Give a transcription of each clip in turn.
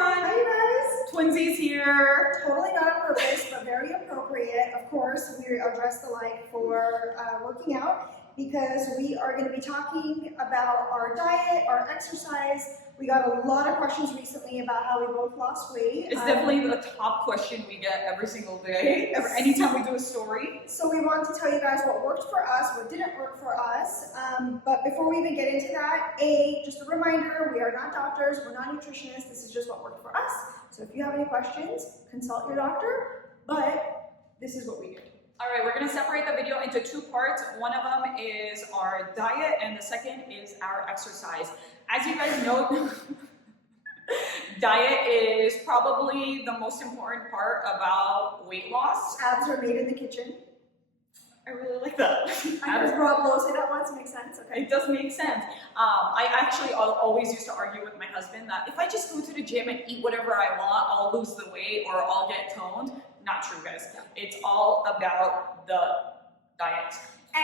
everyone! Hi, you guys! Twinsies here. Totally not on purpose, but very appropriate. Of course, we are dressed alike for working out because we are going to be talking about our diet, our exercise. We got a lot of questions recently about how we both lost weight. It's definitely the top question we get every single day, anytime we do a story. So we want to tell you guys what worked for us, what didn't work for us. But before we even get into that, just a reminder, we are not doctors, we're not nutritionists, this is just what worked for us. So if you have any questions, consult your doctor, but this is what we did. All right, we're gonna separate the video into two parts. One of them is our diet and the second is our exercise. As you guys know, diet is probably the most important part about weight loss. Abs are made in the kitchen. I really like that. I heard Rob Lowe say that once, makes sense, okay. It does make sense. I actually always used to argue with my husband that if I just go to the gym and eat whatever I want, I'll lose the weight or I'll get toned. Not true, guys. It's all about the diet.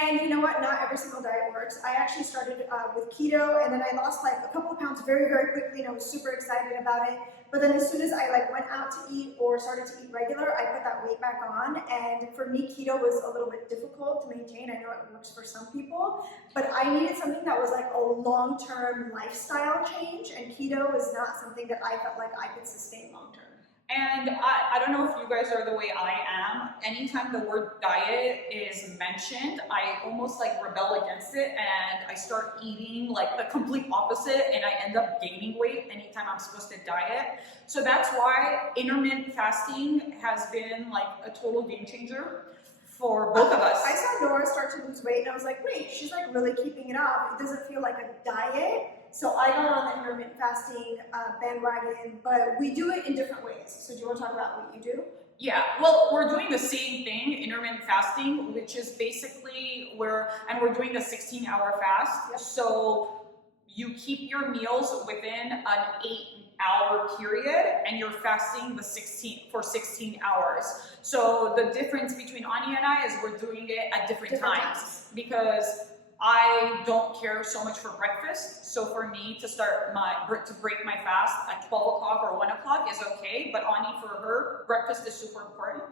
And you know what? Not every single diet works. I actually started with keto, and then I lost like a couple of pounds very, very quickly, and I was super excited about it. But then as soon as I went out to eat or started to eat regular, I put that weight back on. And for me, keto was a little bit difficult to maintain. I know it works for some people, but I needed something that was like a long-term lifestyle change, and keto was not something that I felt like I could sustain long-term. And I don't know if you guys are the way I am. Anytime the word diet is mentioned, I almost rebel against it and I start eating like the complete opposite and I end up gaining weight anytime I'm supposed to diet. So that's why intermittent fasting has been like a total game changer for both of us. I saw Nora start to lose weight and I was like, wait, she's like really keeping it up. It doesn't feel like a diet. So I got on the intermittent fasting bandwagon, but we do it in different ways. So do you want to talk about what you do? Yeah, well, we're doing the same thing, intermittent fasting, which is basically we're doing the 16-hour fast. Yep. So you keep your meals within an 8-hour period and you're fasting for 16 hours. So the difference between Ani and I is we're doing it at different times because I don't care so much for breakfast. So for me to break my fast at 12 o'clock or 1 o'clock is okay, but Ani, for her, breakfast is super important.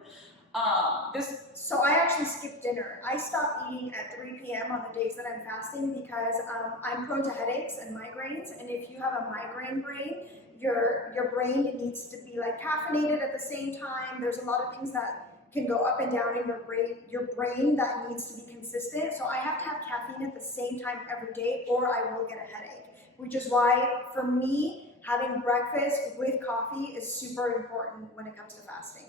So I actually skip dinner. I stop eating at 3 p.m. on the days that I'm fasting because I'm prone to headaches and migraines, and if you have a migraine brain, your brain needs to be caffeinated at the same time. There's a lot of things that can go up and down in your brain that needs to be consistent. So I have to have caffeine at the same time every day or I will get a headache, which is why for me, having breakfast with coffee is super important when it comes to fasting.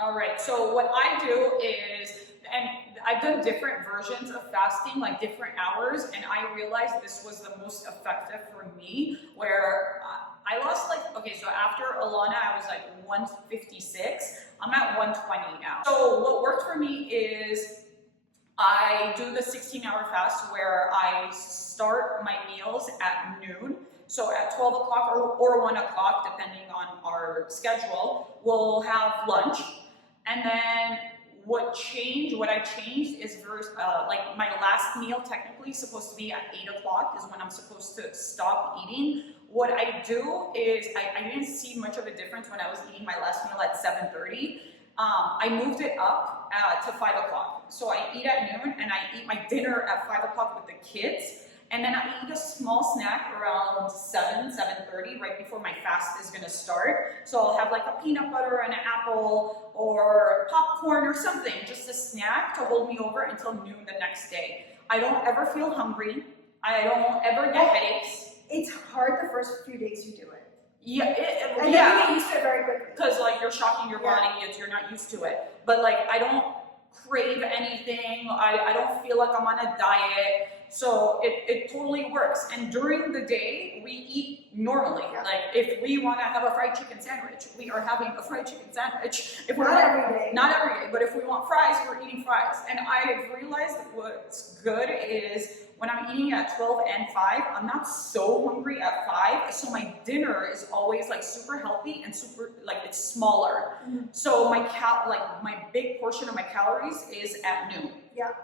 All right, so what I do is, and I've done different versions of fasting, like different hours, and I realized this was the most effective for me, where I lost okay, so after Alana, I was 156. I'm at 120 now. So what worked for me is I do the 16-hour fast where I start my meals at noon. So at 12 o'clock or 1 o'clock, depending on our schedule, we'll have lunch. And then what I changed is my last meal technically is supposed to be at 8 o'clock is when I'm supposed to stop eating. What I do is, I didn't see much of a difference when I was eating my last meal at 7:30. I moved it up to 5 o'clock. So I eat at noon and I eat my dinner at 5 o'clock with the kids. And then I eat a small snack around 7:30, right before my fast is gonna start. So I'll have a peanut butter and an apple or popcorn or something, just a snack to hold me over until noon the next day. I don't ever feel hungry. I don't ever get headaches. It's hard the first few days you do it. Yeah, and then you get used to it very quickly. Because you're shocking your body, you're not used to it. But I don't crave anything. I don't feel like I'm on a diet. So it totally works. And during the day, we eat normally. Yeah. If we want to have a fried chicken sandwich, we are having a fried chicken sandwich. If not every day. Not every day, but if we want fries, we're eating fries. And I've realized that what's good is when I'm eating at 12 and 5, I'm not so hungry at 5, so my dinner is always super healthy and super it's smaller. So my big portion of my calories is at noon. Yeah.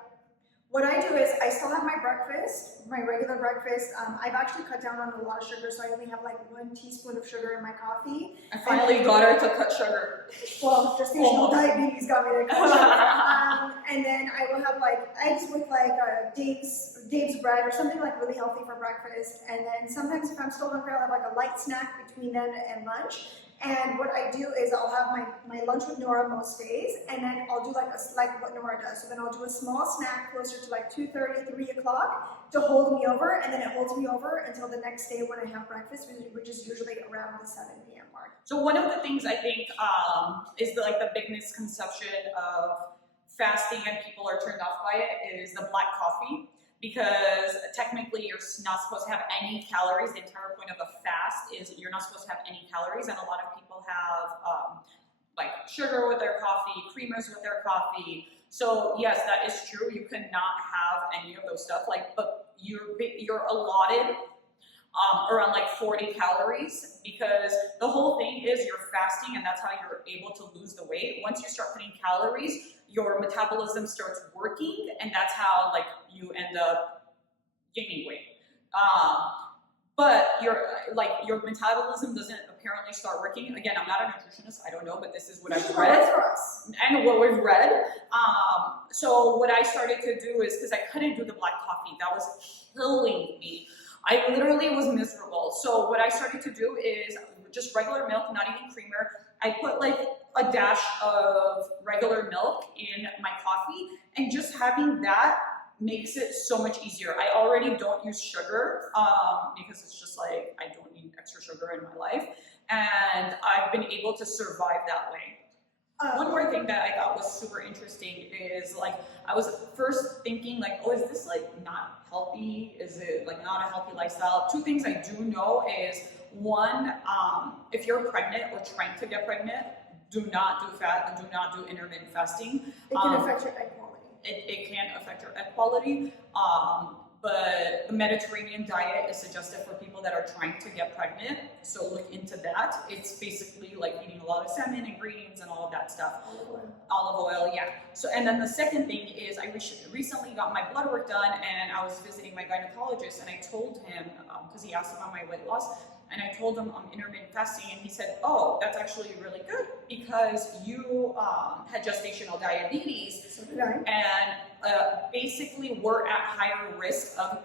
What I do is I still have my breakfast, my regular breakfast. I've actually cut down on a lot of sugar, so I only have like 1 teaspoon of sugar in my coffee. I finally got her to cut sugar. Well, gestational diabetes got me to cut sugar. And then I will have like eggs with like Dave's bread or something like really healthy for breakfast. And then sometimes if I'm still hungry, I'll have like a light snack between then and lunch. And what I do is I'll have my lunch with Nora most days, and then I'll do like what Nora does. So then I'll do a small snack closer to like 2:30, 3 o'clock to hold me over, and then it holds me over until the next day when I have breakfast, which is usually around the 7 p.m. mark. So one of the things I think is the big misconception of fasting and people are turned off by it is the black coffee. Because technically you're not supposed to have any calories. The entire point of a fast is you're not supposed to have any calories, and a lot of people have like sugar with their coffee, creamers with their coffee. So yes, that is true. You cannot have any of those stuff. But you're allotted around like 40 calories, because the whole thing is you're fasting, and that's how you're able to lose the weight. Once you start putting calories, your metabolism starts working, and that's how like you end up gaining weight. But your metabolism doesn't apparently start working. Again, I'm not a nutritionist, I don't know, but this is what I've read and what we've read. So what I started to do is, because I couldn't do the black coffee, that was killing me. I literally was miserable. So what I started to do is just regular milk, not even creamer. I put like a dash of regular milk in my coffee, and just having that makes it so much easier. I already don't use sugar because it's just like I don't need extra sugar in my life, and I've been able to survive that way. One more thing that I thought was super interesting is like I was first thinking like, oh, is this like not healthy? Is it like not a healthy lifestyle? Two things I do know is one, if you're pregnant or trying to get pregnant, do not do intermittent fasting. It can affect your egg quality. It can affect your egg quality. But the Mediterranean diet is suggested for people that are trying to get pregnant, so look into that. It's basically like eating a lot of salmon and greens and all of that stuff. Olive oil, yeah. So, and then the second thing is I recently got my blood work done, and I was visiting my gynecologist, and I told him, because he asked about my weight loss, and I told him I'm intermittent fasting, and he said, oh, that's actually really good because you had gestational diabetes. So did I. And basically we're at higher risk of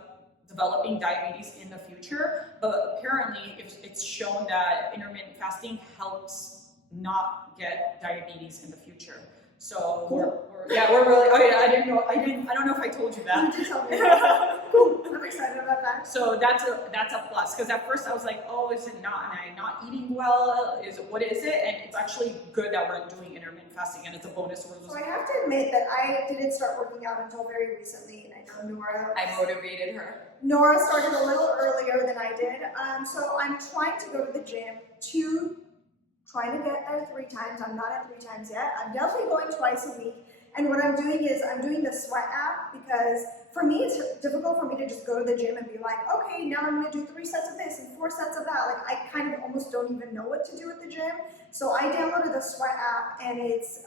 developing diabetes in the future, but apparently it's shown that intermittent fasting helps not get diabetes in the future. So cool. we're really, I don't know if I told you that. You did tell me. Cool, I'm excited about that. So that's a plus, because at first I was like, oh, is it not, am I not eating well? What is it? And it's actually good that we're doing intermittent fasting, and it's a bonus. So I have to admit that I didn't start working out until very recently, and I know Nora. I motivated her. Nora started a little earlier than I did. So I'm trying to go to the gym trying to get there 3 times. I'm not at 3 times yet. I'm definitely going twice a week. And what I'm doing is I'm doing the Sweat app, because for me it's difficult for me to just go to the gym and be like, okay, now I'm going to do 3 sets of this and 4 sets of that. Like I kind of almost don't even know what to do at the gym. So I downloaded the Sweat app, and it's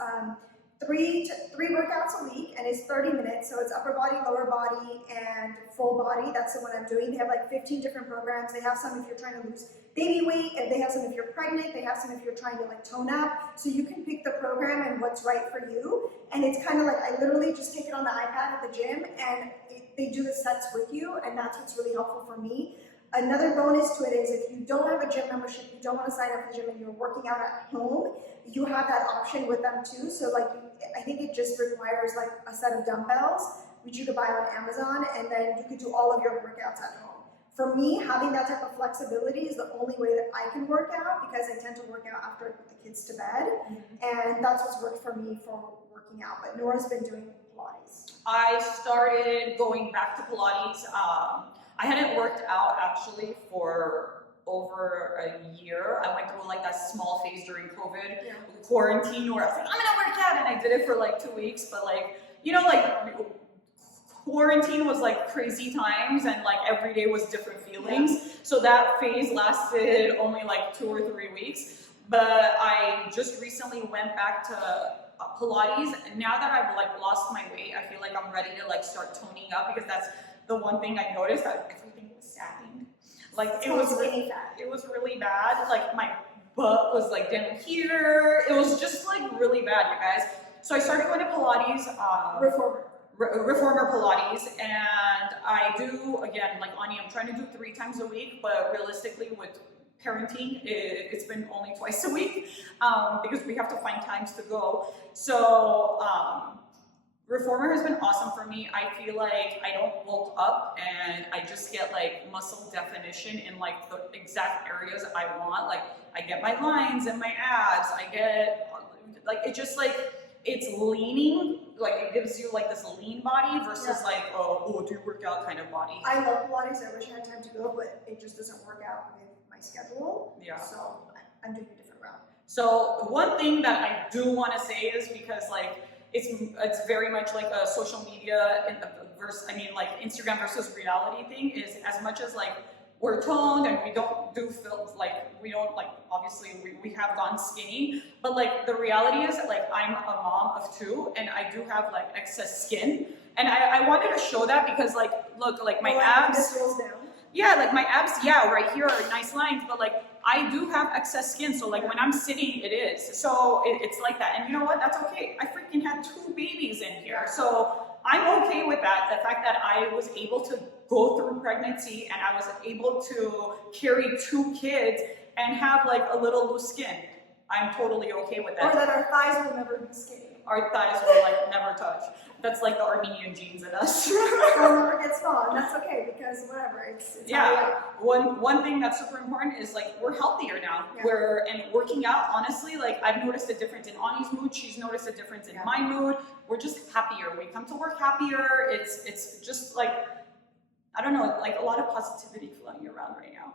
3 workouts a week, and it's 30 minutes. So it's upper body, lower body, and full body. That's the one I'm doing. They have like 15 different programs. They have some if you're trying to lose baby weight, and they have some if you're pregnant. They have some if you're trying to like tone up. So you can pick the program and what's right for you. And it's kind of like I literally just take it on the iPad at the gym, and they do the sets with you, and that's what's really helpful for me. Another bonus to it is if you don't have a gym membership, you don't want to sign up for the gym, and you're working out at home, you have that option with them too. So like I think it just requires like a set of dumbbells, which you could buy on Amazon, and then you could do all of your workouts at home. For me, having that type of flexibility is the only way that I can work out, because I tend to work out after I put the kids to bed, and that's what's worked for me for working out. But Nora's been doing Pilates. I started going back to Pilates. I hadn't worked out actually for over a year. I went through like that small phase during COVID, quarantine, where I was like, I'm gonna work out, and I did it for like 2 weeks, but like, you know, like quarantine was like crazy times, and like every day was different feelings. So that phase lasted only like 2 or 3 weeks. But I just recently went back to Pilates. Now that I've like lost my weight, I feel like I'm ready to like start toning up, because that's the one thing I noticed, that everything was sagging. Like it was really bad. Like my butt was like down here. It was just like really bad, you guys. So I started going to Pilates. Reformer Pilates, and I do, again, like Ani, I'm trying to do 3 times a week, but realistically with parenting, it's been only twice a week, because we have to find times to go. So Reformer has been awesome for me. I feel like I don't bulk up, and I just get like muscle definition in like the exact areas I want. Like I get my lines and my abs, I get like, it just like, it's leaning, like it gives you like this lean body versus like, oh, do you work out kind of body. I love Pilates. I wish I had time to go, but it just doesn't work out with my schedule. Yeah. So I'm doing a different route. So one thing that I do want to say is, because like it's very much like a social media like Instagram versus reality thing, is as much as like we're toned and we don't do obviously we have gone skinny, but like the reality is that like I'm a mom of 2 and I do have like excess skin, and I wanted to show that, because like look, like my abs, yeah, like my abs, yeah, right here are nice lines, but like I do have excess skin, so like when I'm sitting, it is, so it's like that. And you know what, that's okay. I freaking had 2 babies in here, so I'm okay with that. The fact that I was able to go through pregnancy and I was able to carry 2 kids and have like a little loose skin, I'm totally okay with that. Or that our thighs will never be skinny. Our thighs will like never touch. That's like the Armenian genes in us. We'll never get small, and that's okay, because whatever, it's yeah. One thing that's super important is like we're healthier now. Yeah. And working out, honestly, like I've noticed a difference in Ani's mood. She's noticed a difference in my mood. We're just happier. We come to work happier. It's just like, I don't know, like a lot of positivity flowing around right now.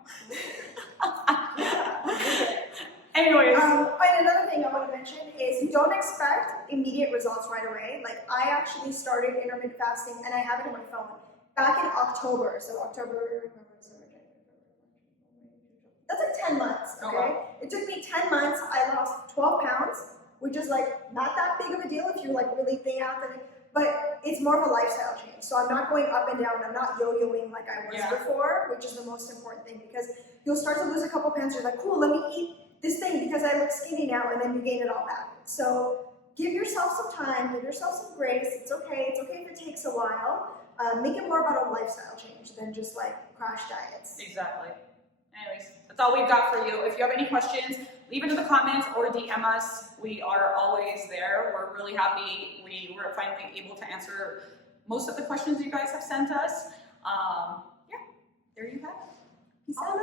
Anyways. And another thing I want to mention is, don't expect immediate results right away. Like I actually started intermittent fasting, and I have it on my phone, back in October. So October, that's like 10 months, okay? Oh. It took me 10 months. I lost 12 pounds, which is like not that big of a deal if you're like really thin out there, but it's more of a lifestyle change. So I'm not going up and down. I'm not yo-yoing like I was before, which is the most important thing, because you'll start to lose a couple pounds. You're like, cool, let me eat this thing because I look skinny now, and then you gain it all back. So give yourself some time, give yourself some grace. It's okay if it takes a while. Make it more about a lifestyle change than just like crash diets. Exactly. Anyways, that's all we've got for you. If you have any questions, leave it in the comments or DM us. We are always there. We're really happy. We were finally able to answer most of the questions you guys have sent us. Yeah, there you have it. Peace out.